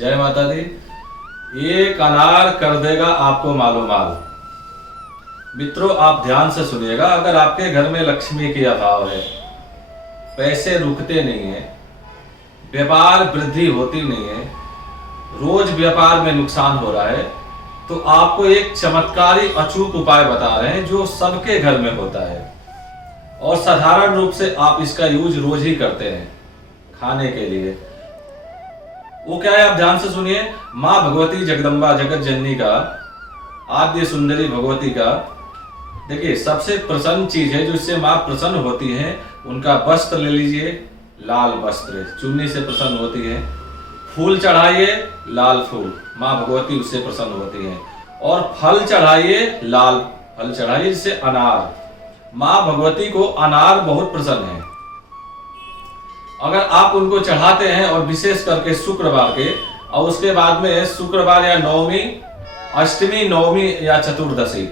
जय माता दी। एक अनार कर देगा आपको मालो माल। मित्रों, आप ध्यान से सुनिएगा। अगर आपके घर में लक्ष्मी की अभाव है, पैसे रुकते नहीं है, व्यापार वृद्धि होती नहीं है, रोज व्यापार में नुकसान हो रहा है, तो आपको एक चमत्कारी अचूक उपाय बता रहे हैं जो सबके घर में होता है और साधारण रूप से आप इसका यूज रोज ही करते हैं खाने के लिए। वो क्या है, आप ध्यान से सुनिए। माँ भगवती जगदम्बा जगत जननी का, आद्य सुंदरी भगवती का, देखिए सबसे प्रसन्न चीज है जो इससे माँ प्रसन्न होती हैं, उनका वस्त्र ले लीजिए, लाल वस्त्र, चुन्नी से प्रसन्न होती है। फूल चढ़ाइए, लाल फूल, माँ भगवती उससे प्रसन्न होती हैं। और फल चढ़ाइए, लाल फल चढ़ाइए, जिससे अनार, माँ भगवती को अनार बहुत प्रसन्न है। अगर आप उनको चढ़ाते हैं और विशेष करके शुक्रवार के, और उसके बाद में शुक्रवार या नवमी, अष्टमी, नवमी या चतुर्दशी,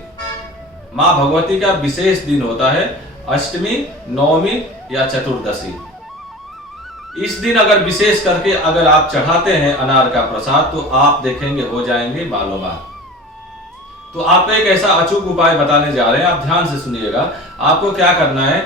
माँ भगवती का विशेष दिन होता है अष्टमी, नवमी या चतुर्दशी। इस दिन अगर विशेष करके अगर आप चढ़ाते हैं अनार का प्रसाद, तो आप देखेंगे हो जाएंगे मालो माल। तो आप एक ऐसा अचूक उपाय बताने जा रहे हैं, आप ध्यान से सुनिएगा। आपको क्या करना है,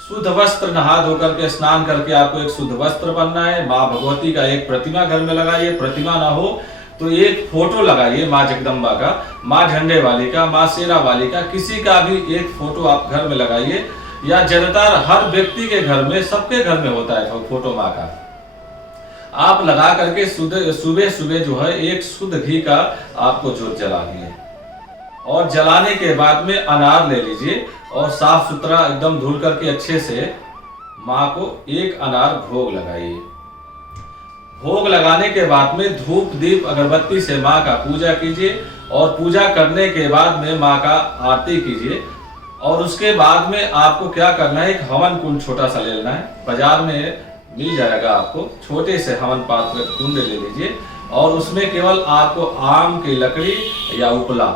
शुद्ध वस्त्र, नहा धोकर के स्नान करके आपको एक शुद्ध वस्त्र बनना है। माँ भगवती का एक प्रतिमा घर में लगाइए, प्रतिमा ना हो तो एक फोटो लगाइए माँ जगदम्बा का, माँ झंडे वाली का, माँ शेरा वाली का, किसी का भी एक फोटो आप घर में लगाइए। या ज्यादातर हर व्यक्ति के घर में, सबके घर में होता है फोटो माँ का। आप लगा करके सुबह सुबह जो है एक शुद्ध घी का आपको जोत जलानी है, और जलाने के बाद में अनार ले लीजिए और साफ सुथरा एकदम धुल करके अच्छे से माँ को एक अनार भोग लगाइए। भोग लगाने के बाद में धूप दीप अगरबत्ती से माँ का पूजा कीजिए, और पूजा करने के बाद में माँ का आरती कीजिए। और उसके बाद में आपको क्या करना है, एक हवन कुंड छोटा सा ले लेना है, बाजार में मिल जाएगा आपको, छोटे से हवन पात्र कुंड ले लीजिए, और उसमें केवल आपको आम की लकड़ी या उपला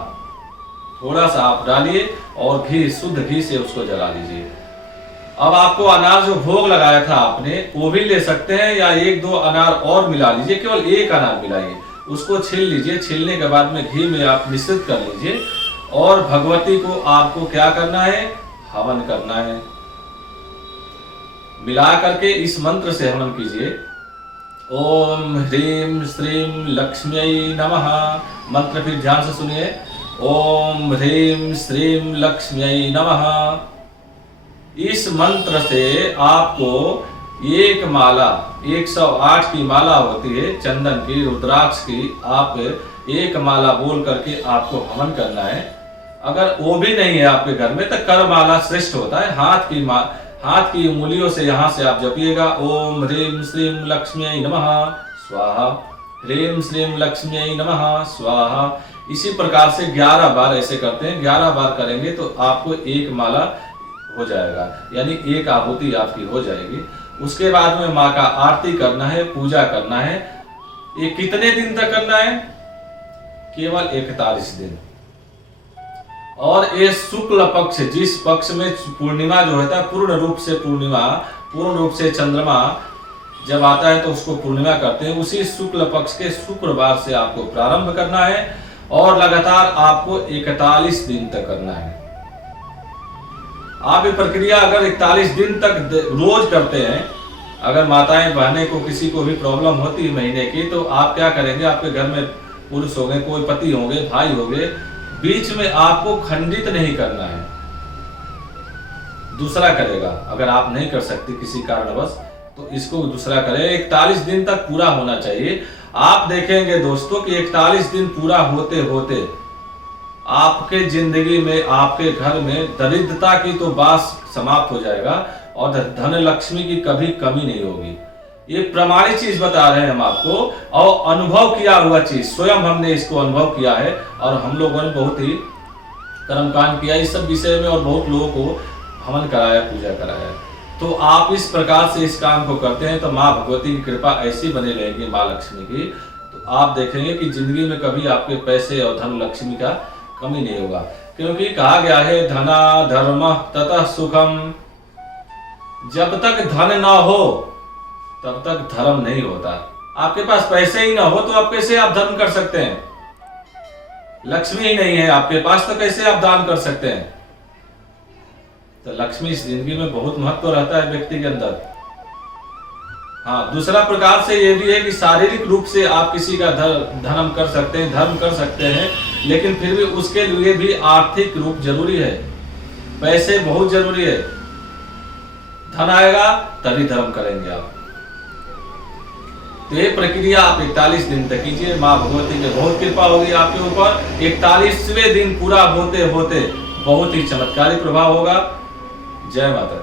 थोड़ा सा आप डालिए और घी, शुद्ध घी से उसको जला लीजिए। अब आपको अनार जो भोग लगाया था आपने, वो भी ले सकते हैं, या एक दो अनार और मिला लीजिए, केवल एक अनार मिलाइए, उसको छील लीजिए। छीलने के बाद में घी में आप मिश्रित कर लीजिए, और भगवती को आपको क्या करना है, हवन करना है। मिला करके इस मंत्र से हवन कीजिए, ओम ह्रीं श्रीं लक्ष्म्यै नमः। मंत्र फिर ध्यान से सुनिए, ओम ह्रीं श्रीं लक्ष्म्यै नमः। इस मंत्र से आपको एक माला, 108 की माला होती है चंदन की, रुद्राक्ष की, आप एक माला बोल करके आपको हवन करना है। अगर वो भी नहीं है आपके घर में तो कर माला श्रेष्ठ होता है। हाथ की उंगलियों से यहाँ से आप जपिएगा, ओम ह्रीं श्रीं लक्ष्म्यै नमः स्वाहा, ह्रीं श्रीं लक्ष्म्यै नमः स्वाहा। इसी प्रकार से 11 बार ऐसे करते हैं। 11 बार करेंगे तो आपको एक माला हो जाएगा, यानी एक आहुति आपकी हो जाएगी। उसके बाद में माँ का आरती करना है, पूजा करना है। ये कितने दिन तक करना है, केवल 41 दिन। और ये शुक्ल पक्ष, जिस पक्ष में पूर्णिमा जो होता है, पूर्ण रूप से पूर्णिमा, पूर्ण रूप से चंद्रमा जब आता है तो उसको पूर्णिमा करते हैं, उसी शुक्ल पक्ष के शुक्रवार से आपको प्रारंभ करना है, और लगातार आपको 41 दिन तक करना है। आप ये प्रक्रिया अगर 41 दिन तक रोज करते हैं, अगर माताएं बहनें को किसी को भी प्रॉब्लम होती है महीने की, तो आप क्या करेंगे, आपके घर में पुरुष होंगे, कोई पति होंगे, भाई होंगे, बीच में आपको खंडित नहीं करना है, दूसरा करेगा। अगर आप नहीं कर सकते किसी कारणवश तो इसको दूसरा करे। 41 दिन तक पूरा होना चाहिए। आप देखेंगे दोस्तों कि 41 दिन पूरा होते होते आपके जिंदगी में, आपके घर में दरिद्रता की तो बात समाप्त हो जाएगा, और धन लक्ष्मी की कभी कमी नहीं होगी। ये प्रमाणित चीज बता रहे हैं हम आपको, और अनुभव किया हुआ चीज, स्वयं हमने इसको अनुभव किया है, और हम लोगों ने बहुत ही कर्मकांड किया इस सब विषय में, और बहुत लोगों को हवन कराया, पूजा कराया। तो आप इस प्रकार से इस काम को करते हैं तो माँ भगवती की कृपा ऐसी बनी रहेगी, माँ लक्ष्मी की, तो आप देखेंगे कि जिंदगी में कभी आपके पैसे और धन लक्ष्मी का कमी नहीं होगा। क्योंकि कहा गया है, धना धर्म ततः सुखम। जब तक धन ना हो तब तक धर्म नहीं होता। आपके पास पैसे ही ना हो तो आप कैसे आप धर्म कर सकते हैं? लक्ष्मी ही नहीं है आपके पास तो कैसे आप दान कर सकते हैं? तो लक्ष्मी इस जिंदगी में बहुत महत्व रहता है व्यक्ति के अंदर। हाँ, दूसरा प्रकार से ये भी है कि शारीरिक रूप से आप किसी का धर्म कर सकते हैं, धर्म कर सकते हैं, लेकिन फिर भी उसके लिए भी आर्थिक रूप जरूरी है, पैसे बहुत जरूरी है। धन आएगा तभी धर्म करेंगे आप। तो ये प्रक्रिया आप 41 दिन तक कीजिए, माँ भगवती की बहुत कृपा होगी आपके ऊपर। 41वें दिन पूरा होते होते बहुत ही चमत्कारी प्रभाव होगा। जय माता।